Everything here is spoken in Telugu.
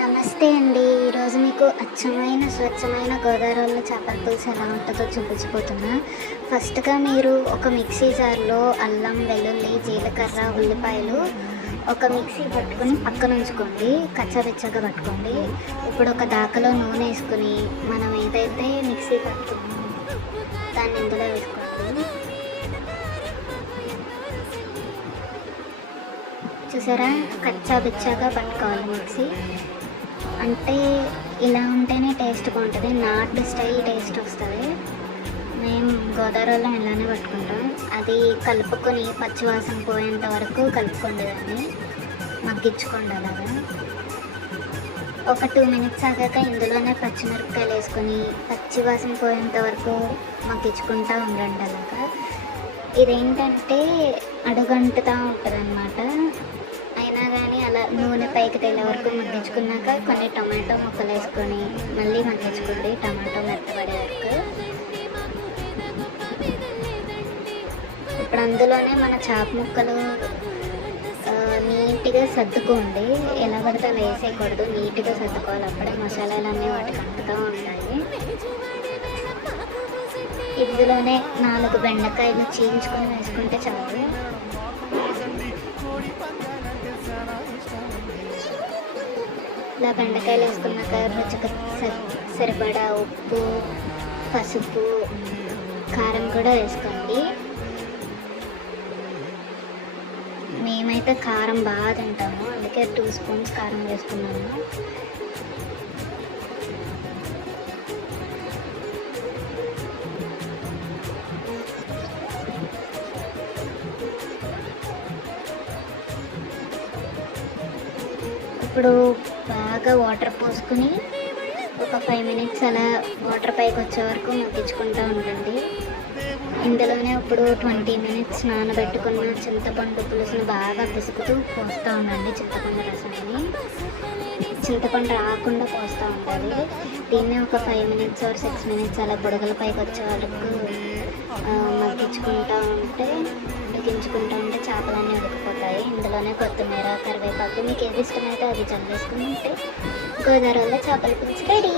నమస్తే అండి. ఈరోజు మీకు అచ్చమైన స్వచ్ఛమైన గోదావరిలో చేపల పులుసు ఎలా ఉంటుందో చూపించిపోతున్నా. ఫస్ట్గా మీరు ఒక మిక్సీ జార్లో అల్లం, వెల్లుల్లి, జీలకర్ర, ఉల్లిపాయలు ఒక మిక్సీ పట్టుకొని పక్కన ఉంచుకోండి. కచ్చాబిచ్చగా పట్టుకోండి. ఇప్పుడు ఒక దాకలో నూనె వేసుకుని మనం ఏదైతే మిక్సీ పట్టుకున్నామో దాన్ని ఇందులో వేసుకోండి. చూసారా, కచ్చాబిచ్చాగా పట్టుకోవాలి మిక్సీ. అంటే ఇలా ఉంటేనే టేస్ట్ బాగుంటుంది, నాటు స్టైల్ టేస్ట్ వస్తుంది. మేము గోదావరిలో ఇలానే పట్టుకుంటాం. అది కలుపుకొని పచ్చివాసన పోయేంత వరకు కలుపుకోండి, దాన్ని మగ్గించుకోండి. అలాగా ఒక 2 minutes ఆగాక ఇందులోనే పచ్చిమిరపకాయలు వేసుకొని పచ్చివాసన పోయేంత వరకు మగ్గించుకుంటూ ఉండండి. అలాగా ఇదేంటంటే అడుగంటుతూ ఉంటుంది అన్నమాట. అయినా కానీ అలా నూనె పైకి తేలే వరకు మగ్గించుకున్నాక కొన్ని టొమాటో ముక్కలు వేసుకొని మళ్ళీ మగ్గించుకోండి, టమాటో మెత్తపడే వరకు. ఇప్పుడు అందులోనే మన చేప ముక్కలు నీట్గా సర్దుకోండి. ఎలా పడితే అలా వేసేయకూడదు, నీట్గా సర్దుకోవాలి. అప్పుడే మసాలాలన్నీ వాటికి అంటుతూ ఉంటాయి. ఇందులోనే 4 బెండకాయలు చీల్చుకొని వేసుకుంటే చాలు. ఇలా బెండకాయలు వేసుకున్నాక రుచికి సరిపడా ఉప్పు, పసుపు, కారం కూడా వేసుకోండి. మేమైతే కారం బాగా తింటాము, అందుకే 2 spoons కారం వేసుకున్నాము. ఇప్పుడు బాగా వాటర్ పోసుకుని ఒక 5 minutes అలా వాటర్ పైకి వచ్చే వరకు మగ్గించుకుంటూ ఉండండి. ఇందులోనే ఇప్పుడు 20 minutes నానబెట్టుకున్న చింతపండు పులుసును బాగా పిసుకుతూ పోస్తూ ఉండండి. చింతపండు రసాన్ని, చింతపండు రాకుండా పోస్తూ ఉండాలి. దీన్ని ఒక 5 minutes or 6 minutes అలా బుడగల పైకి వచ్చే వరకు మగ్గించుకుంటూ ఉంటే చేపలన్నీ ఉడికిపోతాయి. ఇందులోనే కొత్తిమీర, కరివేపాకు మీకు ఏది ఇష్టమైతే అది చల్లేసుకుని ఉంటే గోదావరిలో చేపల పులుసు రెడీ.